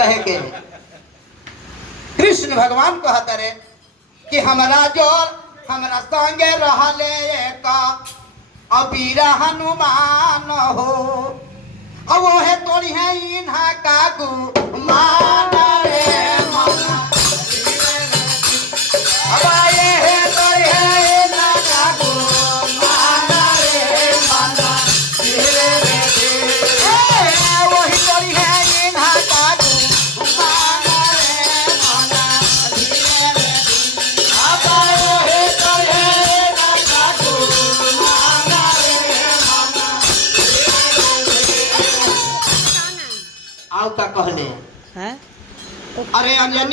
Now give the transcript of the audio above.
कहे के कृष्ण भगवान कहते रे कि हमरा संगे रहले का अबीरा हनुमान हो अब वो है तोड़ी है इन्हा कागू मान रे मना अब ये है तोड़ी है इन्हा कागू मान रे मना वही तोड़ी है इन्हा कागू मान रे मना अब वो है तोड़ी है इन्हा कागू मान रे मना आओ का कहले हैं अरे अंजनी